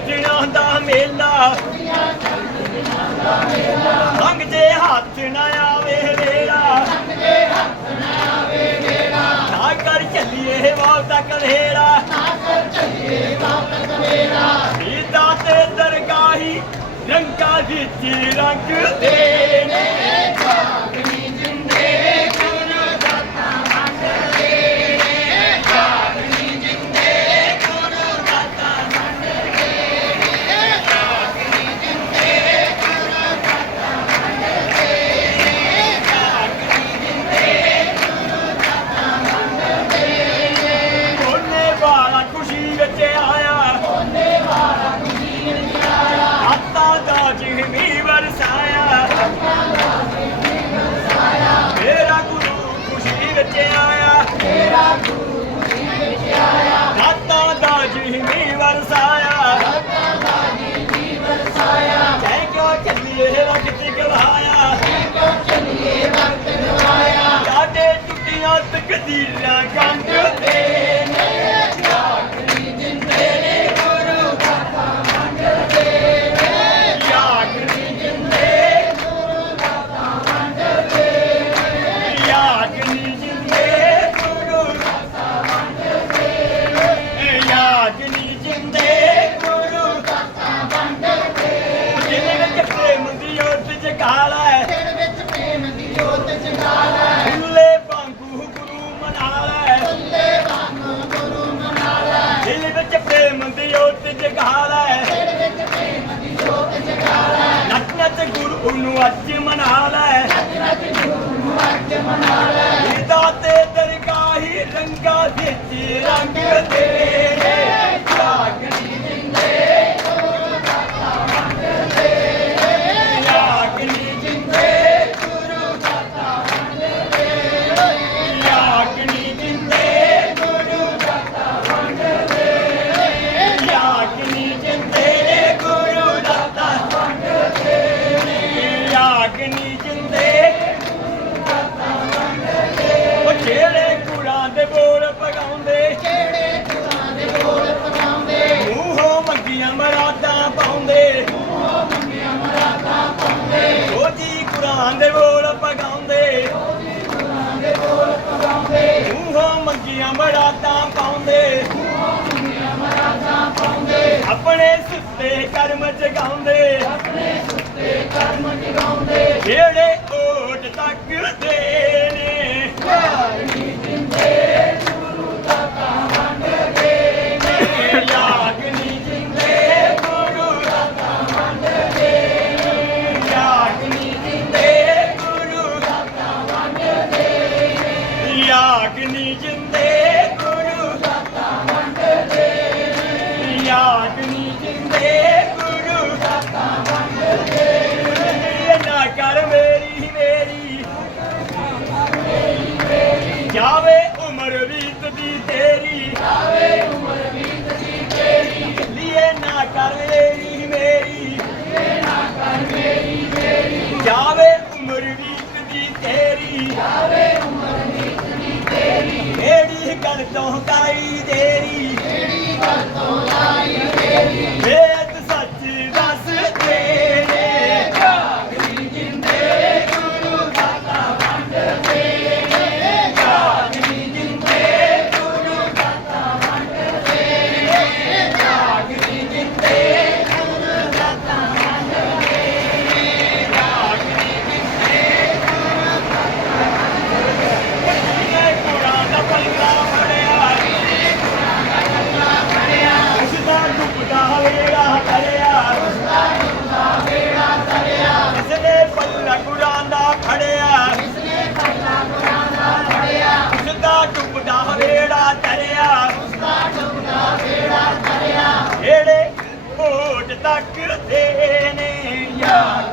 ਸੱਜਣਾ ਦਾ ਮੇਲਾ। ਰੰਗ ਜੇ ਹੱਥ ਨਾ ਆਵੇ ਵੇਲਾ ਨਾ ਕਰ ਚੱਲੀਏ ਵਾਲ ਤੱਕ ਵੇਲਾ ਸੀਤਾ ਤੇ ਦਰਗਾਹੀ ਰੰਗਾ ਵਿੱਚ ਰੰਗ। ਦੇਣੇ ਭਾਗਨੀ Steel ਉਹਨੂੰ ਅੱਜ ਮਨਾ ਲੈ। ਇਹਦਾ ਤੇ ਦਰਗਾਹੀ ਰੰਗਾ ਵਿੱਚ ਰੰਗ ਤੇਰੇ ਜਾਗਦੀ ਆਪਣੇ ਸੁੱਤੇ ਕਰਮ ਜਗਾਉਂਦੇ। ਆਪਣੇ ਸੁੱਤੇ ਕਰਮ ਜਗਾਉਂਦੇ। ਜਿਹੜੇ ਓਟ ਤੱਕ ਨੇ। ਜਿੰਦੇ ਗੁਰੂ ਦਾ ਦੇ ਨੇ। ਯਾਗਨੀ ਜਿੰਦੇ ਗੁਰੂ ਦਾ ਕਾਹੰਡ ਦੇ ਜਿੰਦੇ ਕਰ ਮੇਰੀ ਮੇਰੀ। ਇਹ ਨਾ ਕਰ ਮੇਰੀ ਮੇਰੀ ਜਾਵੇ ਉਮਰ ਬੀਤਦੀ ਤੇਰੀ ਜਾਵੇ ਉਮਰ ਬੀਤਦੀ ਤੇਰੀ। ਮੇਰੀ ਕਰ ਤੋਂ ਕਾਈ ਤੇਰੀ ਬੇੜਾ ਖੜਿਆ ਉਸਦਾ ਡੁੱਬਦਾ ਬੇੜਾ ਖੜਿਆ ਜਿਸਨੇ ਪੱਲਾ ਗੁਰਾਂ ਦਾ ਖੜਿਆ ਜਿਸਨੇ ਪੱਲਾ ਗੁਰਾਂ ਦਾ ਖੜਿਆ ਉਸਦਾ ਡੁੱਬਦਾ ਬੇੜਾ ਤਰਿਆ ਉਸਦਾ ਡੁੱਬਦਾ ਬੇੜਾ ਤਰਿਆ ਜਿਹੜੇ ਹੋਟ ਤੱਕ ਦੇ ਨੇ ਯਾਰ